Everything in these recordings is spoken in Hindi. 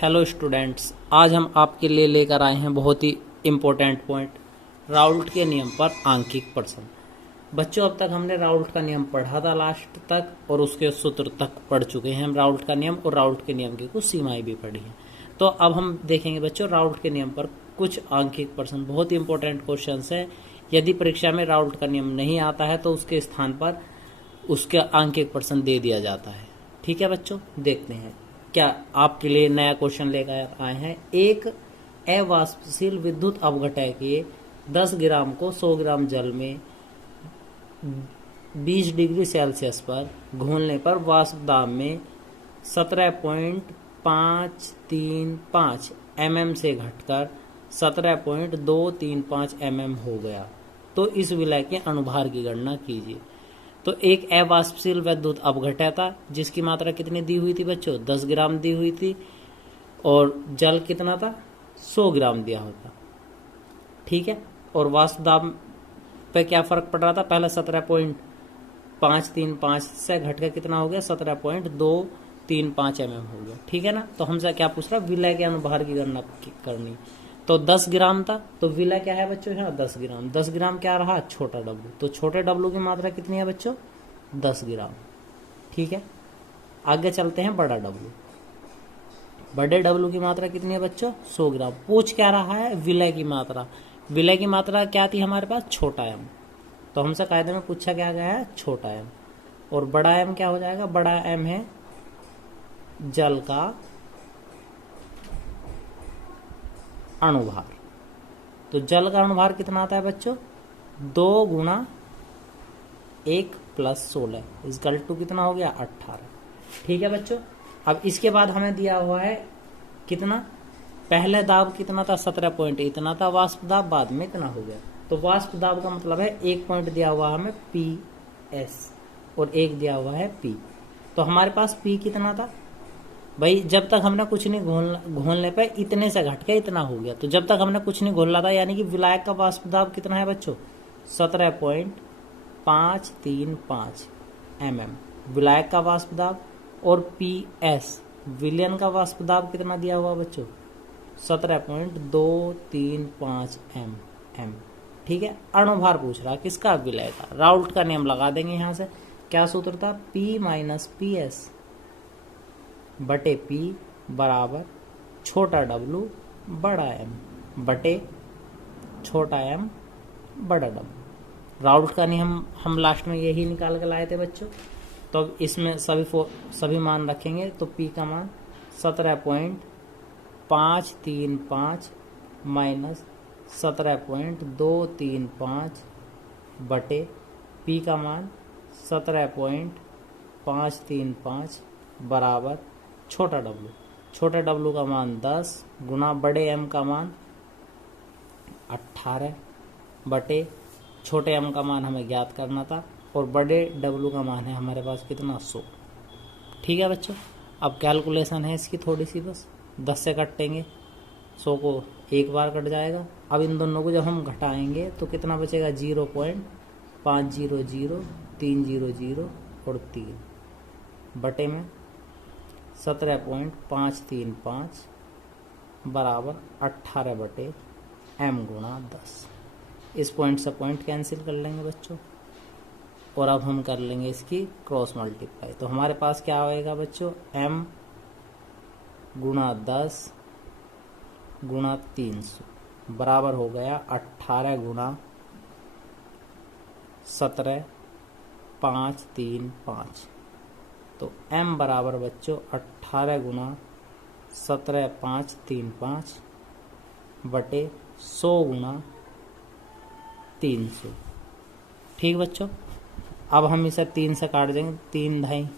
हेलो स्टूडेंट्स, आज हम आपके लिए लेकर आए हैं बहुत ही इम्पोर्टेंट पॉइंट, राउल्ट के नियम पर आंकिक प्रश्न। बच्चों, अब तक हमने राउल्ट का नियम पढ़ा था लास्ट तक और उसके सूत्र तक पढ़ चुके हैं हम राउल्ट का नियम, और राउल्ट के नियम की कुछ सीमाएं भी पढ़ी हैं। तो अब हम देखेंगे बच्चों राउल्ट के नियम पर कुछ आंकिक प्रश्न, बहुत ही इंपॉर्टेंट क्वेश्चन है। यदि परीक्षा में राउल्ट का नियम नहीं आता है तो उसके स्थान पर उसके आंकिक प्रश्न दे दिया जाता है। ठीक है बच्चों, देखते हैं क्या आपके लिए नया क्वेश्चन लेकर आए हैं। एक अवाष्पशील विद्युत अपघटक के 10 ग्राम को 100 ग्राम जल में 20 डिग्री सेल्सियस पर घोलने पर वाष्प दाब में 17.535 mm से घटकर 17.235 mm हो गया, तो इस विलय के अनुभार की गणना कीजिए। तो एक अवाष्पशील विद्युत अपघटक था जिसकी मात्रा कितनी दी हुई थी बच्चों, 10 ग्राम दी हुई थी, और जल कितना था, 100 ग्राम दिया होता। ठीक है, और वाष्प दाब पे क्या फर्क पड़ रहा था, पहले 17.535 से घटकर कितना हो गया, 17.235 mm हो गया। ठीक है ना, तो हमसे क्या पूछ रहा, विलय के अनुभार की गणना करनी। तो 10 ग्राम था, तो विलय क्या है बच्चों, यहाँ 10 ग्राम। 10 ग्राम क्या रहा, छोटा डब्लू, तो छोटे डब्लू की मात्रा कितनी है बच्चों, 10 ग्राम। ठीक है, आगे चलते हैं बड़ा डब्लू। बड़े डब्लू की मात्रा कितनी है बच्चों, 100 ग्राम। पूछ क्या रहा है, विलय की मात्रा। विलय की मात्रा क्या थी हमारे पास, छोटा एम, तो हमसे कायदे में पूछा क्या गया है, छोटा एम। और बड़ा एम क्या हो जाएगा, बड़ा एम है जल का अणुभार। तो जल का अणुभार कितना आता है बच्चों, 2 गुणा 1 प्लस 16 इजकल टू कितना हो गया, 18। ठीक है बच्चों, अब इसके बाद हमें दिया हुआ है कितना, पहले दाब कितना था, 17 पॉइंट इतना था वाष्प दाब, बाद में इतना हो गया। तो वाष्प दाब का मतलब है एक पॉइंट दिया हुआ हमें PS और एक दिया हुआ है P। तो हमारे पास P कितना था भाई, जब तक हमने कुछ नहीं घोलने पे इतने से घट के इतना हो गया। तो जब तक हमने कुछ नहीं घोला था, यानी कि विलायक का वाष्प दाब कितना है बच्चों, 17.535 mm विलायक का वाष्प दाब, और PS विलयन का वाष्प दाब कितना दिया हुआ बच्चों, 17.235 mm। ठीक है, अणुभार पूछ रहा किसका, विलय का। राउल्ट का नियम लगा देंगे यहाँ से, क्या सूत्र था, P माइनस PS बटे P बराबर छोटा W बड़ा M बटे छोटा M बड़ा W। राउल्ट का नियम हम लास्ट में यही निकाल के लाए थे बच्चों। तो अब इसमें सभी मान रखेंगे, तो P का मान 17.535 माइनस 17.235 बटे P का मान 17.535 बराबर छोटा W। छोटे W का मान 10 गुना बड़े M का मान 18 बटे छोटे M का मान हमें ज्ञात करना था, और बड़े W का मान है हमारे पास कितना, 100। ठीक है बच्चों, अब कैलकुलेशन है इसकी थोड़ी सी, बस 10 से काटेंगे, 100 को एक बार कट जाएगा। अब इन दोनों को जब हम घटाएंगे तो कितना बचेगा, 0.500 300 और 3 बटे में 17.535 बराबर 18 बटे M गुणा 10। इस पॉइंट से पॉइंट कैंसिल कर लेंगे बच्चों, और अब हम कर लेंगे इसकी क्रॉस मल्टीप्लाई। तो हमारे पास क्या आएगा बच्चों, M गुणा 10 गुणा 300 बराबर हो गया 18 गुणा 17.535। तो M बराबर बच्चों 18 गुणा 17.535 बटे 100 गुणा 300। ठीक बच्चों, अब हम इसे 3 से काट देंगे, 3 ढाई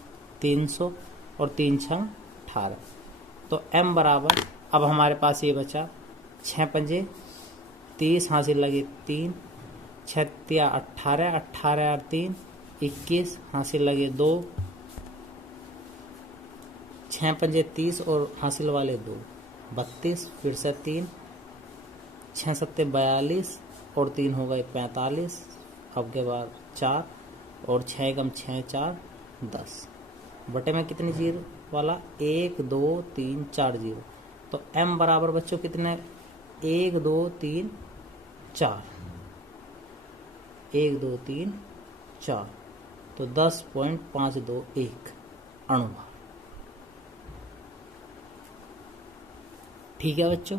300 और 3 छंग 18। तो M बराबर, अब हमारे पास ये बचा 6 पंजे 30 हासिल लगे 3, 6 तिया 18, 18 और 3 21 हासिल लगे 2, 6 पंजे 30 और हासिल वाले 2 32, फिर से 3, 6 सत्ते 42 और 3 हो गए 45, अब के बाद 4 और 6 कम 6 4 10 बटे में कितनी जीरो वाला, 1 2 3 4 जीरो, तो m बराबर बच्चों कितने, 1 2 3 4, 1 2 3 4, तो 10.521 अणुभार। ठीक है बच्चों।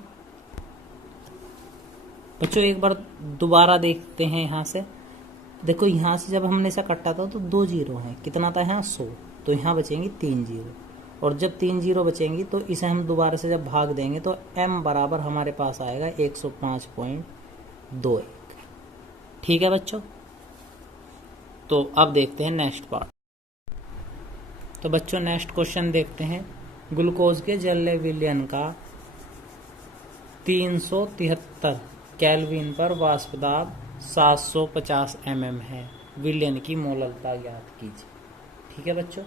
बच्चों एक बार दोबारा देखते हैं यहाँ से। देखो यहाँ से जब हमने इसे काटा था तो 2 जीरो हैं, कितना था यहाँ 100, तो यहाँ बचेंगी 3 जीरो, और जब 3 जीरो बचेंगी तो इसे हम दोबारा से जब भाग देंगे तो m बराबर हमारे पास आएगा 105.21। ठीक है बच्चों। तो अब देखते हैं नेक्स्ट पार्ट। तो बच्चों नेक्स्ट क्वेश्चन देखते हैं। ग्लूकोज के जलीय विलयन का 373 केल्विन पर वाष्प दाब 750 mm है, विलयन की मोललता ज्ञात कीजिए। ठीक है बच्चों।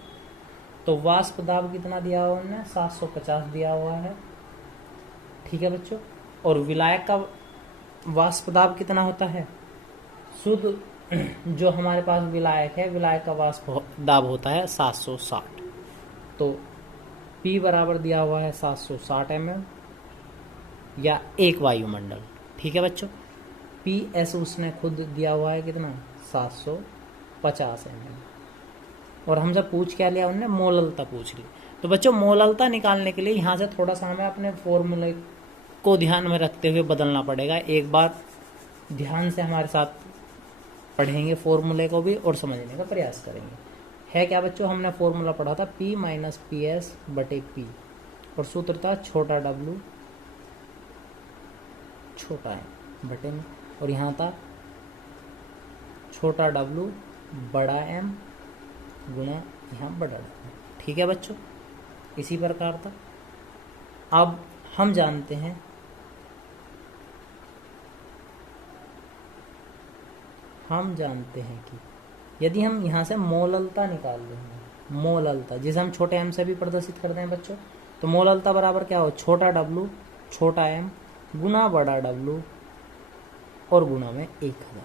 तो वाष्प दाब कितना दिया हुआ है, 750 दिया हुआ है। ठीक है बच्चों। और विलायक का वाष्प दाब कितना होता है, शुद्ध जो हमारे पास विलायक है, विलायक का वाष्प दाब होता है 760। तो P बराबर दिया हुआ है 760 mm या एक वायुमंडल। ठीक है बच्चों। PS उसने खुद दिया हुआ है कितना, 750 mm। और हमसे पूछ क्या लिया उन्होंने, मोललता पूछ ली। तो बच्चों मोललता निकालने के लिए यहाँ से थोड़ा सा हमें अपने फॉर्मूले को ध्यान में रखते हुए बदलना पड़ेगा। एक बार ध्यान से हमारे साथ पढ़ेंगे फॉर्मूले को भी और समझने का प्रयास करेंगे। है क्या बच्चों, हमने फॉर्मूला पढ़ा था P माइनस PS बटे P, और सूत्र था छोटा W छोटा है बटे में, और यहाँ था छोटा W बड़ा M गुणा यहाँ बड़ा W। ठीक है बच्चों। इसी प्रकार था। अब हम जानते हैं कि यदि हम यहाँ से मोललता निकाल लेंगे, मोललता जिसे हम छोटे m से भी प्रदर्शित करते हैं बच्चों, तो मोललता बराबर क्या हो, छोटा W छोटा m गुना बड़ा W और गुना में 1000।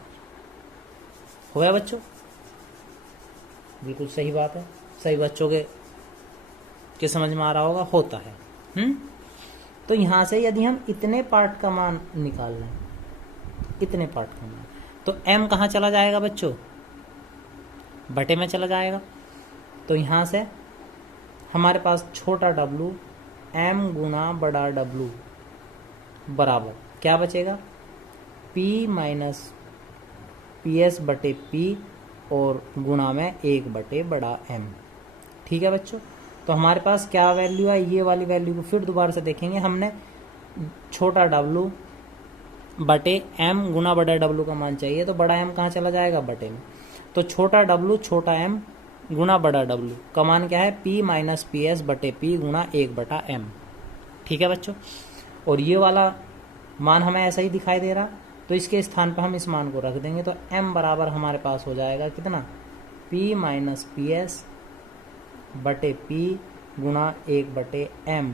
हो गया बच्चों। बिल्कुल सही बात है, सही बच्चों के समझ में आ रहा होगा, होता है। तो यहाँ से यदि हम इतने पार्ट का मान निकाल लें, इतने पार्ट का मान, तो m कहाँ चला जाएगा बच्चों, बटे में चला जाएगा। तो यहाँ से हमारे पास छोटा W m गुना बड़ा W बराबर क्या बचेगा, P माइनस PS बटे P और गुणा में 1 बटे बड़ा M। ठीक है बच्चों। तो हमारे पास क्या वैल्यू है, ये वाली वैल्यू को फिर दोबारा से देखेंगे। हमने छोटा W बटे M गुना बड़ा W का मान चाहिए, तो बड़ा M कहाँ चला जाएगा, बटे में। तो छोटा W छोटा M गुना बड़ा W का मान क्या है, P माइनस PS बटे P गुणा 1 बटा M। ठीक है बच्चों। और ये वाला मान हमें ऐसा ही दिखाई दे रहा, तो इसके स्थान पर हम इस मान को रख देंगे। तो m बराबर हमारे पास हो जाएगा कितना, P माइनस PS बटे P गुणा 1 बटे M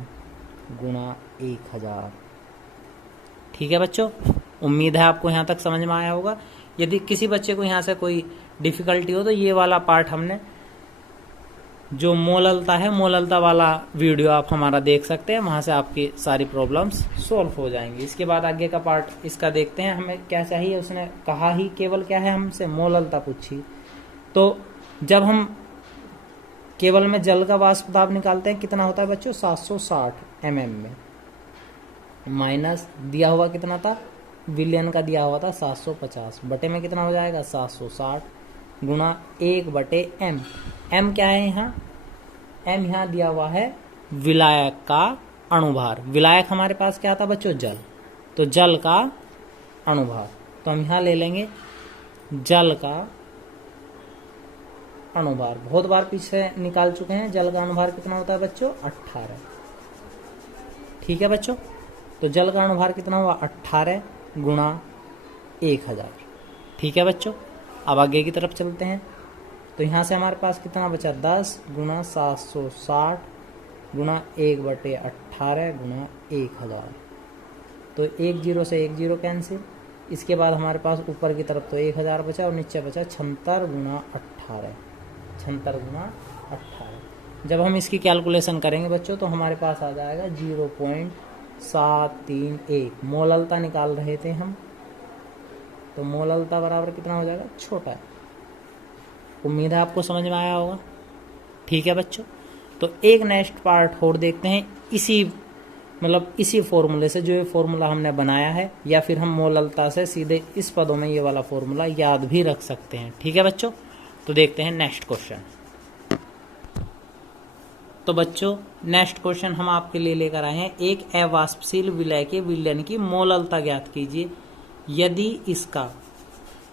गुणा 1000। ठीक है बच्चों। उम्मीद है आपको यहाँ तक समझ में आया होगा। यदि किसी बच्चे को यहाँ से कोई डिफिकल्टी हो तो ये वाला पार्ट हमने जो मोललता है, मोललता वाला वीडियो आप हमारा देख सकते हैं, वहाँ से आपकी सारी प्रॉब्लम्स सॉल्व हो जाएंगी। इसके बाद आगे का पार्ट इसका देखते हैं। हमें क्या चाहिए, उसने कहा ही केवल क्या है, हमसे मोललता पूछी। तो जब हम केवल में जल का वाष्प दाब निकालते हैं, कितना होता है बच्चों, 760 mm में, माइनस दिया हुआ कितना था, विलयन का दिया हुआ था 750, बटे में कितना हो जाएगा 760 गुणा 1 बटे M। M क्या है यहाँ, M यहाँ दिया हुआ है विलायक का अणुभार। विलायक हमारे पास क्या था बच्चों, जल। तो जल का अणुभार, तो हम यहाँ ले लेंगे जल का अणुभार। बहुत बार पीछे निकाल चुके हैं। जल का अणुभार कितना होता है बच्चों, 18। ठीक है बच्चों। तो जल का अणुभार कितना हुआ, 18 गुणा 1000। ठीक है बच्चों। अब आगे की तरफ चलते हैं। तो यहाँ से हमारे पास कितना बचा, 10 गुणा 760 गुणा 1 बटे 18 गुणा 1000। तो 1 0 से 1 0 कैंसिल। इसके बाद हमारे पास ऊपर की तरफ तो 1000 बचा और नीचे बचा 76 गुणा 18, 76 गुणा 18। जब हम इसकी कैलकुलेशन करेंगे बच्चों तो हमारे पास आ जाएगा 0.0 7, 3, 1। मोललता निकाल रहे थे हम, तो मोललता बराबर कितना हो जाएगा, छोटा है। उम्मीद है आपको समझ में आया होगा। ठीक है बच्चों, तो एक नेक्स्ट पार्ट और देखते हैं इसी फॉर्मूले से, जो ये फॉर्मूला हमने बनाया है, या फिर हम मोललता से सीधे इस पदों में ये वाला फॉर्मूला याद भी रख सकते हैं। ठीक है बच्चों, तो देखते हैं नेक्स्ट क्वेश्चन। तो बच्चों नेक्स्ट क्वेश्चन हम आपके लिए लेकर आए हैं, एक अवाष्पशील विलय के विलयन की मोललता ज्ञात कीजिए यदि इसका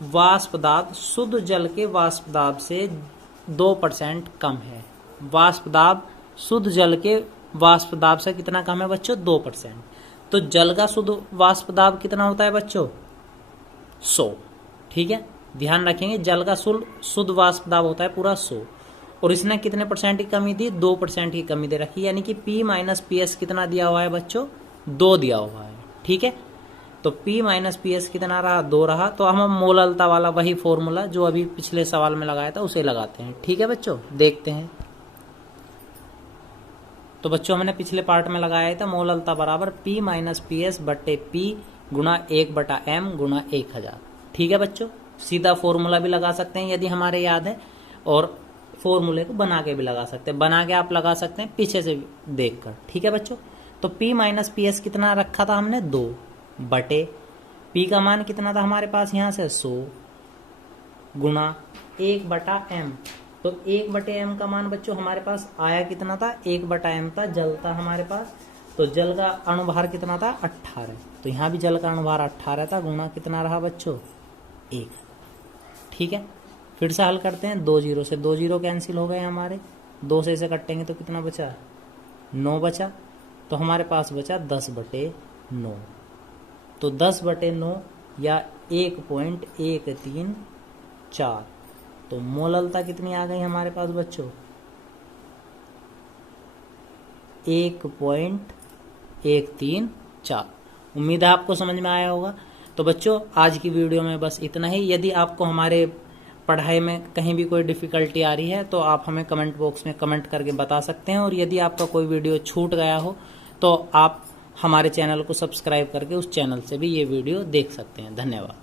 वाष्प दाब शुद्ध जल के वाष्प दाब से 2% कम है। वाष्प दाब शुद्ध जल के वाष्प दाब से कितना कम है बच्चों, 2%। तो जल का शुद्ध वाष्प दाब कितना होता है बच्चों, 100। ठीक है, ध्यान रखेंगे, जल का शुद्ध वाष्प दाब होता है पूरा 100, और इसने कितने परसेंट की कमी दी, 2% की कमी दे रखी, यानी कि P माइनस PS कितना दिया हुआ है बच्चों, 2 दिया हुआ है। ठीक है, तो P माइनस PS कितना रहा, 2 रहा। तो हम मोललता वाला वही फॉर्मूला जो अभी पिछले सवाल में लगाया था उसे लगाते हैं। ठीक है बच्चों, देखते हैं। तो बच्चों हमने पिछले पार्ट में लगाया था मोललता बराबर P माइनस PS बटे P गुणा 1/m गुणा 1000। ठीक है बच्चों, सीधा फॉर्मूला भी लगा सकते हैं यदि हमारे याद है, और फॉर्मूले को बना के भी लगा सकते हैं। बना के आप लगा सकते हैं पीछे से देखकर। ठीक है बच्चों, तो P माइनस PS कितना रखा था हमने, 2 बटे P का मान कितना था हमारे पास यहाँ से 100 गुणा 1/m। तो 1/m का मान बच्चों हमारे पास आया कितना था, 1/m था, जल था हमारे पास। तो जल का अणुभार कितना था, 18। तो यहाँ भी जल का अणुभार 18 था, गुणा कितना रहा बच्चों, 1। ठीक है, फिर से हल करते हैं। 2 0 से 2 0 कैंसिल हो गए हमारे, 2 से इसे कटेंगे तो कितना बचा, 9 बचा। तो हमारे पास बचा 10/9। तो 10/9 या 1.134। तो मोललता कितनी आ गई हमारे पास बच्चों, 1.134। उम्मीद है आपको समझ में आया होगा। तो बच्चों आज की वीडियो में बस इतना ही। यदि आपको हमारे पढ़ाई में कहीं भी कोई डिफ़िकल्टी आ रही है तो आप हमें कमेंट बॉक्स में कमेंट करके बता सकते हैं, और यदि आपका कोई वीडियो छूट गया हो तो आप हमारे चैनल को सब्सक्राइब करके उस चैनल से भी ये वीडियो देख सकते हैं। धन्यवाद।